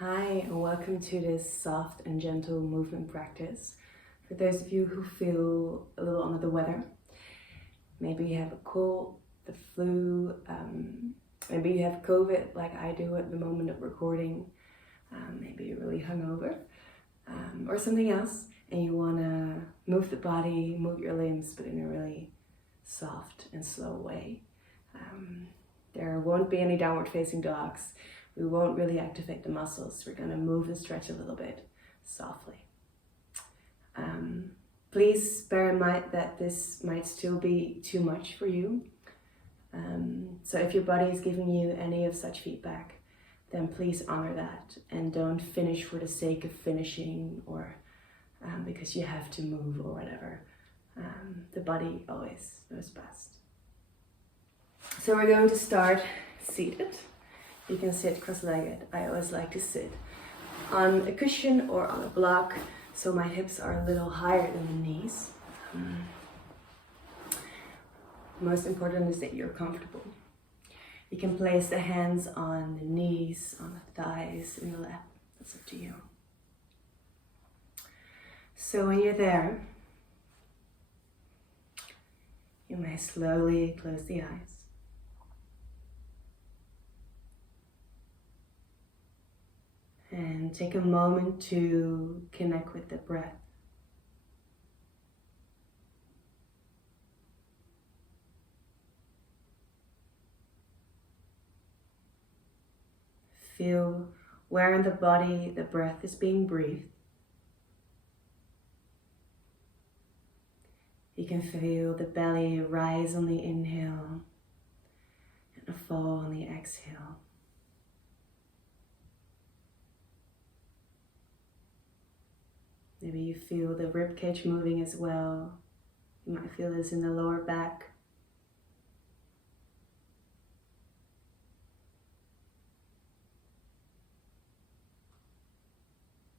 Hi, and welcome to this soft and gentle movement practice. For those of you who feel a little under the weather, maybe you have a cold, the flu, maybe you have COVID like I do at the moment of recording, maybe you're really hungover, or something else, and you want to move the body, move your limbs, but in a really soft and slow way. There won't be any downward facing dogs. We won't really activate the muscles. We're going to move and stretch a little bit softly. Please bear in mind that this might still be too much for you. So if your body is giving you any of such feedback, then please honor that and don't finish for the sake of finishing or because you have to move or whatever. The body always knows best. So we're going to start seated. You can sit cross-legged. I always like to sit on a cushion or on a block, so my hips are a little higher than the knees. Most important is that you're comfortable. You can place the hands on the knees, on the thighs, in the lap. That's up to you. So when you're there, you may slowly close the eyes. And take a moment to connect with the breath. Feel where in the body the breath is being breathed. You can feel the belly rise on the inhale and a fall on the exhale. Maybe you feel the ribcage moving as well. You might feel this in the lower back.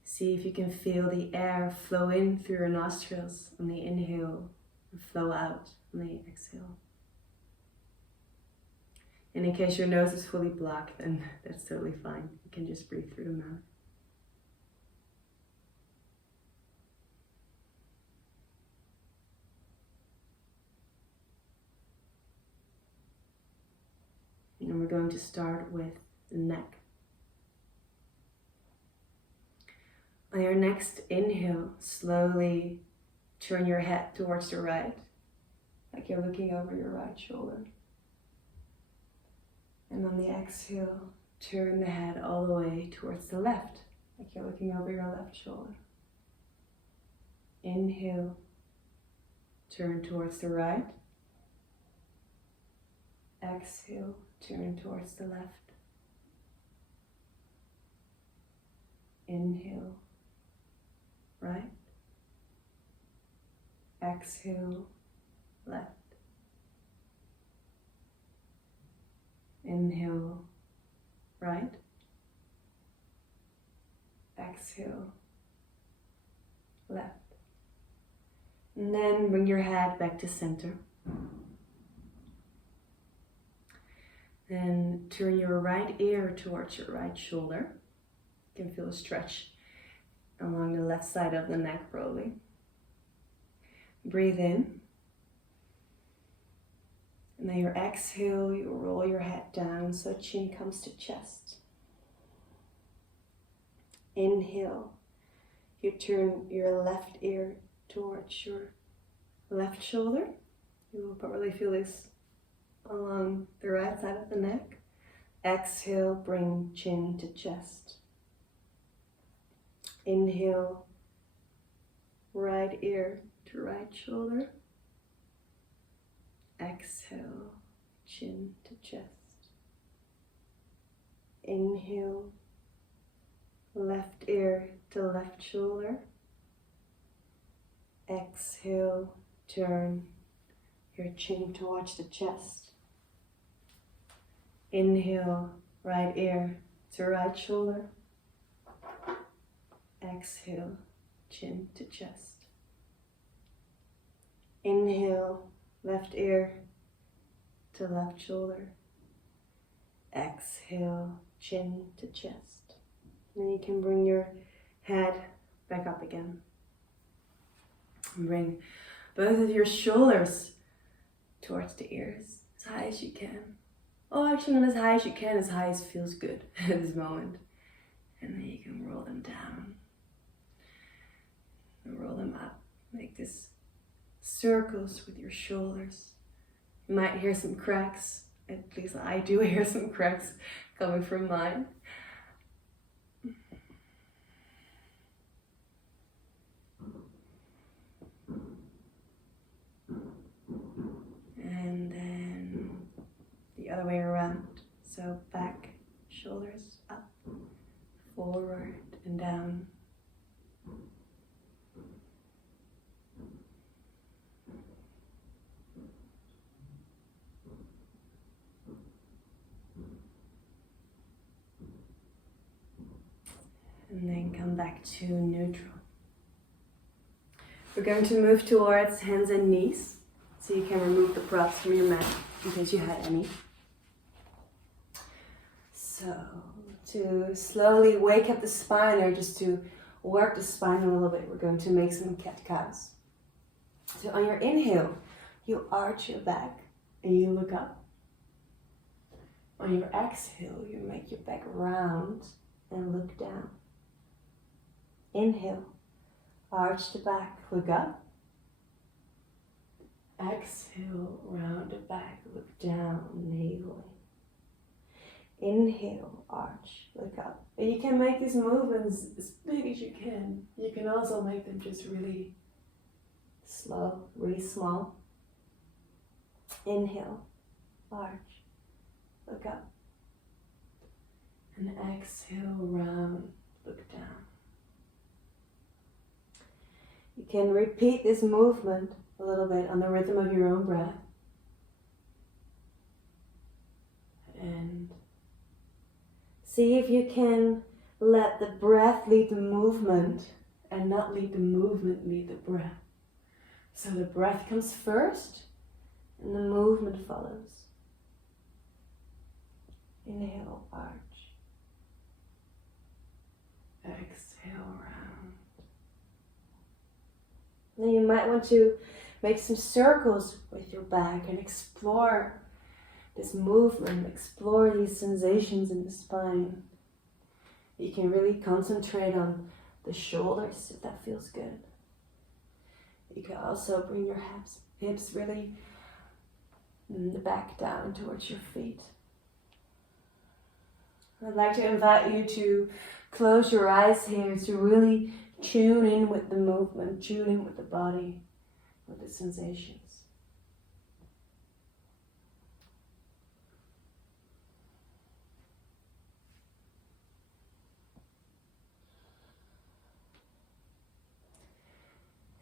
See if you can feel the air flow in through your nostrils on the inhale and flow out on the exhale. And in case your nose is fully blocked, then that's totally fine. You can just breathe through the mouth. And we're going to start with the neck. On your next inhale, slowly turn your head towards the right, like you're looking over your right shoulder. And on the exhale, turn the head all the way towards the left, like you're looking over your left shoulder. Inhale, turn towards the right. Exhale, turn towards the left. Inhale, right. Exhale, left. Inhale, right. Exhale, left. And then bring your head back to center. Then turn your right ear towards your right shoulder. You can feel a stretch along the left side of the neck probably. Breathe in. And then your exhale, you roll your head down so chin comes to chest. Inhale. You turn your left ear towards your left shoulder. You will probably feel this along the right side of the neck. Exhale, bring chin to chest. Inhale, right ear to right shoulder. Exhale, chin to chest. Inhale, left ear to left shoulder. Exhale, turn your chin towards the chest. Inhale, right ear to right shoulder. Exhale, chin to chest. Inhale, left ear to left shoulder. Exhale, chin to chest. Then you can bring your head back up again. And bring both of your shoulders towards the ears, as high as you can. Oh, actually not as high as you can, as high as feels good at this moment. And then you can roll them down. And roll them up. Make this circles with your shoulders. You might hear some cracks. At least I do hear some cracks coming from mine. And then the other way around. So back, shoulders up, forward and down. And then come back to neutral. We're going to move towards hands and knees. So you can remove the props from your mat in case you had any. So to slowly wake up the spine, or just to work the spine a little bit, we're going to make some cat-cows. So on your inhale, you arch your back and you look up. On your exhale, you make your back round and look down. Inhale, arch the back, look up. Exhale, round the back, look down, navely. Inhale, arch, look up. And you can make these movements as big as you can. You can also make them just really slow, really small. Inhale, arch, look up. And exhale, round, look down. You can repeat this movement a little bit on the rhythm of your own breath. And see if you can let the breath lead the movement and not lead the movement lead the breath. So the breath comes first and the movement follows. Inhale, arch. Exhale, round. Then you might want to make some circles with your back and explore this movement, explore these sensations in the spine. You can really concentrate on the shoulders if that feels good. You can also bring your hips really back down towards your feet. I'd like to invite you to close your eyes here to really tune in with the movement, tune in with the body, with the sensations.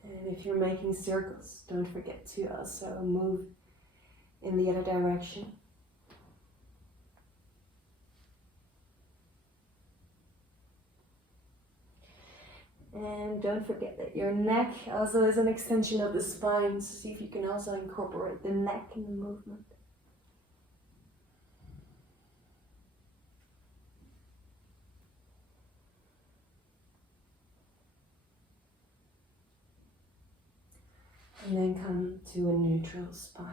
And if you're making circles, don't forget to also move in the other direction. And don't forget that your neck also is an extension of the spine, so see if you can also incorporate the neck in the movement. And then come to a neutral spine.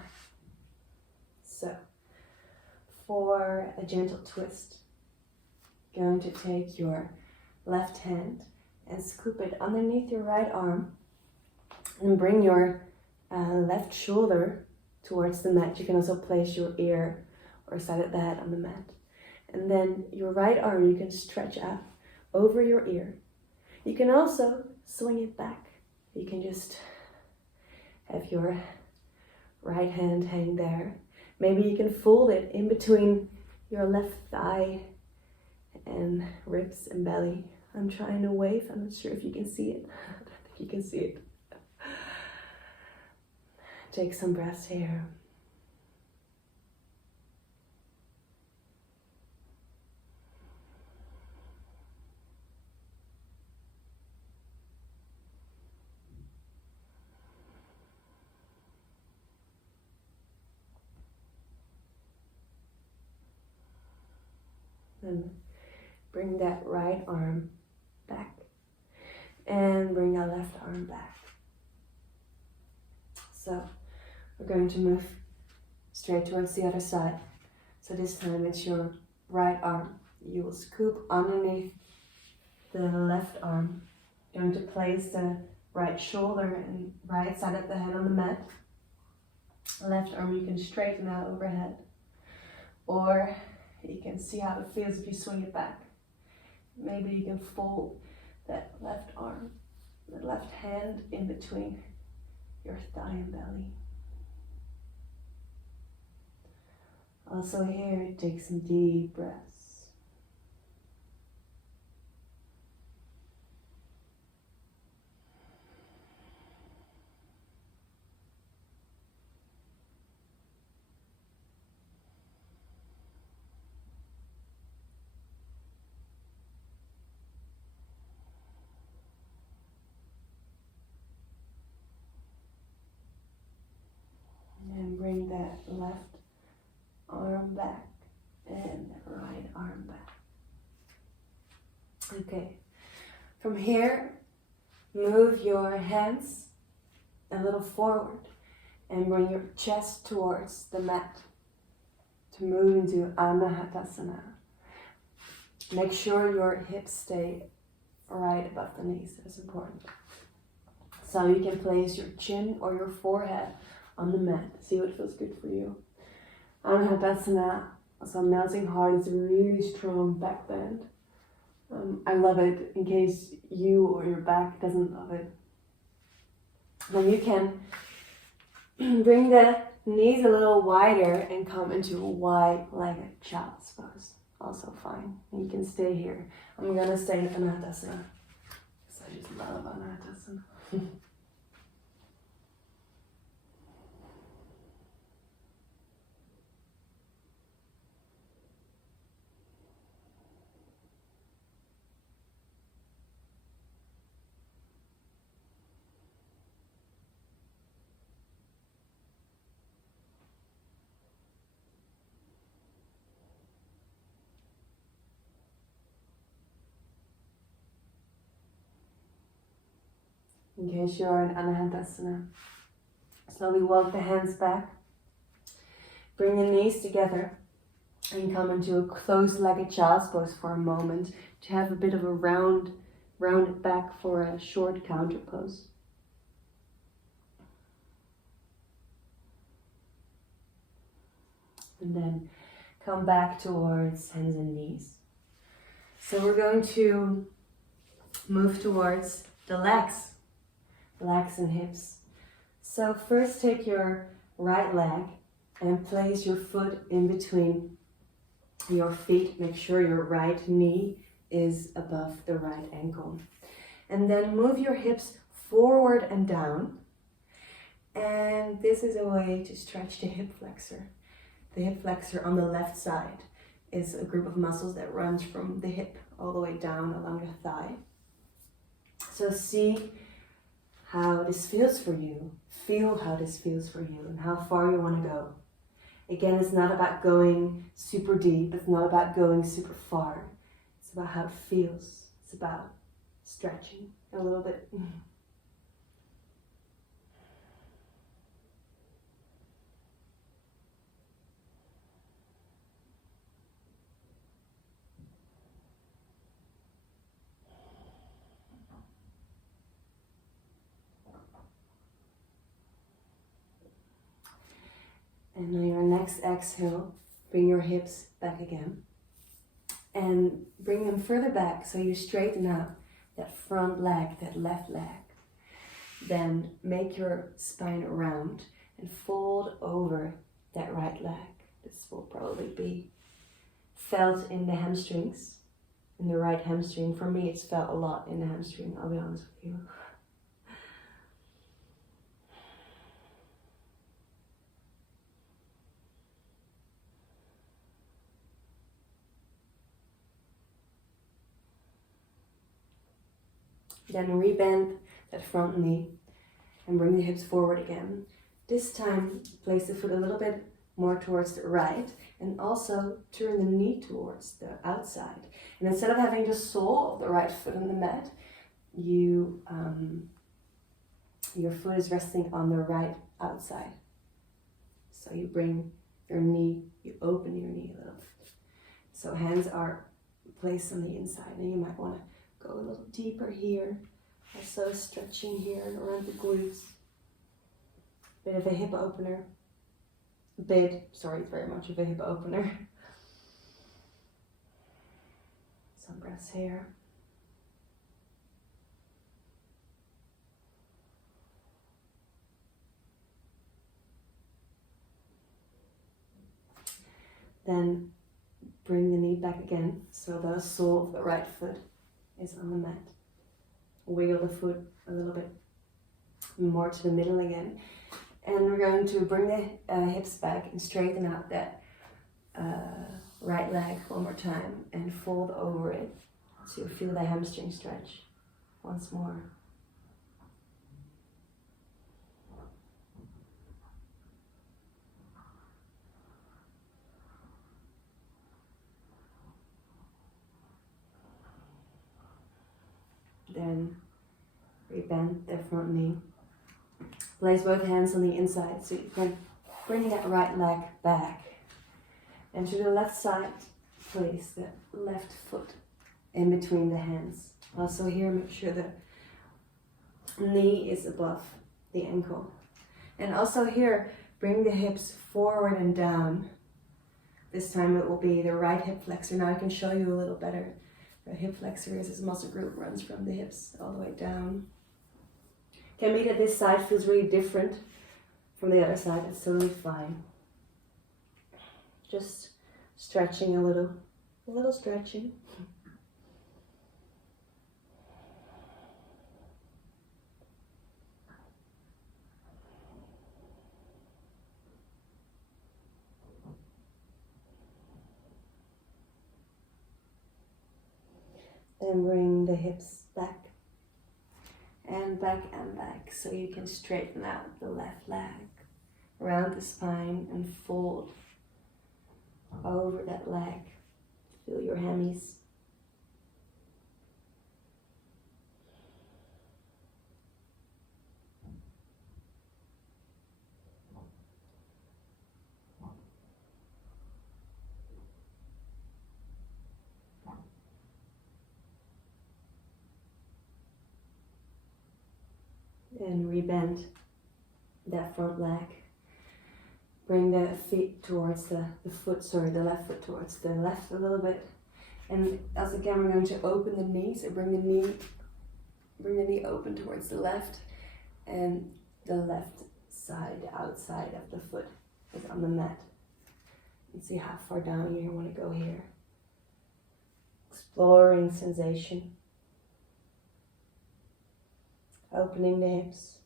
So, for a gentle twist, you're going to take your left hand and scoop it underneath your right arm and bring your left shoulder towards the mat. You can also place your ear or side of the head on the mat. And then your right arm you can stretch up over your ear. You can also swing it back. You can just have your right hand hang there. Maybe you can fold it in between your left thigh and ribs and belly. I'm trying to wave. I'm not sure if you can see it. I don't think you can see it. Take some breaths here. And Bring that right arm back and bring that left arm back. So we're going to move straight towards the other side. So this time it's your right arm. You will scoop underneath the left arm. You're going to place the right shoulder and right side of the head on the mat. Left arm you can straighten out overhead. Or you can see how it feels if you swing it back. Maybe you can fold that left arm, the left hand in between your thigh and belly. Also here, take some deep breaths. And bring that left arm back and right arm back. Okay, from here, move your hands a little forward and bring your chest towards the mat to move into Anahatasana. Make sure your hips stay right above the knees, that's important. So you can place your chin or your forehead on the mat, see what feels good for you. Anahatasana, so melting heart, is a really strong back bend. I love it in case you or your back doesn't love it. Then you can bring the knees a little wider and come into a wide-legged child's pose. Also fine. And you can stay here. I'm gonna stay in Anahatasana because I just love Anahatasana. In case you're in Anahatasana, slowly walk the hands back. Bring the knees together and come into a closed-legged child's pose for a moment to have a bit of a rounded back for a short counter pose. And then come back towards hands and knees. So we're going to move towards the legs. Legs and hips. So first take your right leg and place your foot in between your feet. Make sure your right knee is above the right ankle. And then move your hips forward and down. And this is a way to stretch the hip flexor. The hip flexor on the left side is a group of muscles that runs from the hip all the way down along the thigh. So see how this feels for you. Feel how this feels for you and how far you want to go. Again, it's not about going super deep. It's not about going super far. It's about how it feels. It's about stretching a little bit. And on your next exhale, bring your hips back again. And bring them further back so you straighten out that front leg, that left leg. Then make your spine round and fold over that right leg. This will probably be felt in the hamstrings, in the right hamstring. For me, it's felt a lot in the hamstring, I'll be honest with you. Then rebend that front knee and bring the hips forward again. This time, place the foot a little bit more towards the right, and also turn the knee towards the outside. And instead of having the sole of the right foot on the mat, you your foot is resting on the right outside. So you bring your knee, you open your knee a little. So hands are placed on the inside, and you might want to go a little deeper here. Also stretching here around the glutes. Bit of a hip opener. It's very much of a hip opener. Some breaths here. Then bring the knee back again, so the sole of the right foot is on the mat. Wiggle the foot a little bit more to the middle again. And we're going to bring the hips back and straighten out that right leg one more time and fold over it to feel the hamstring stretch once more. Then rebend the front knee. Place both hands on the inside so you can bring that right leg back. And to the left side, place the left foot in between the hands. Also here, make sure the knee is above the ankle. And also here, bring the hips forward and down. This time it will be the right hip flexor. Now I can show you a little better. The hip flexor is this muscle group runs from the hips all the way down. Can be that this side feels really different from the other side. It's totally fine. Just stretching a little stretching. Then bring the hips back and back and back, so you can straighten out the left leg around the spine and fold over that leg. Feel your hammies. And rebend that front leg. Bring the feet towards the left foot towards the left a little bit. And as again, we're going to open the knee. So bring the knee open towards the left, and the left side, the outside of the foot is on the mat. And see how far down you want to go here. Exploring sensation. Opening the hips.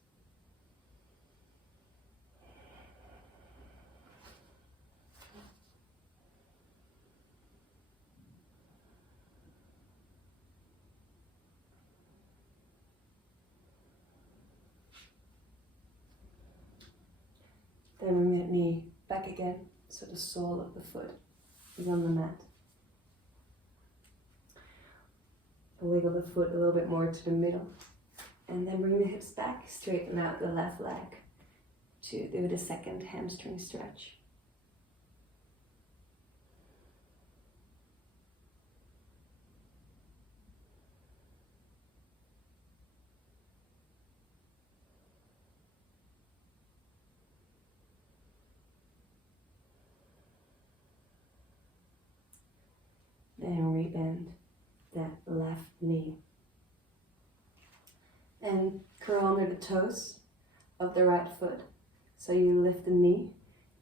Then bring that knee back again, so the sole of the foot is on the mat. Wiggle the foot a little bit more to the middle. And then bring the hips back, straighten out the left leg to do the second hamstring stretch. Then rebend that left knee. And curl under the toes of the right foot. So you lift the knee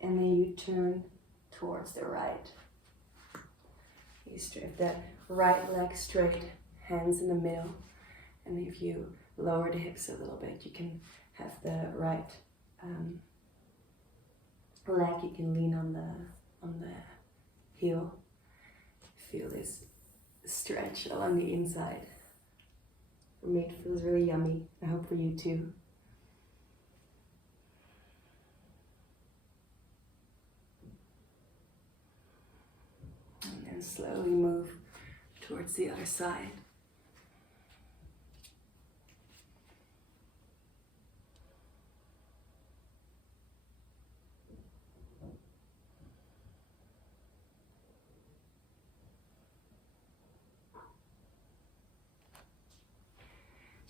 and then you turn towards the right. You straight the right leg straight, hands in the middle. And if you lower the hips a little bit, you can have the right leg, you can lean on the heel. Feel this stretch along the inside. For me, it feels really yummy. I hope for you too. and slowly move towards the other side.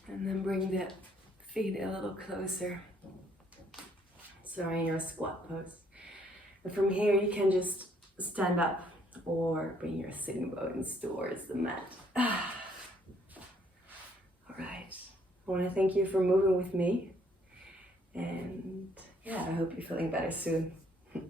And then bring the feet a little closer. So in your squat pose. And from here you can just stand up or bring your sitting bones towards the mat. All right. I want to thank you for moving with me. And yeah, I hope you're feeling better soon.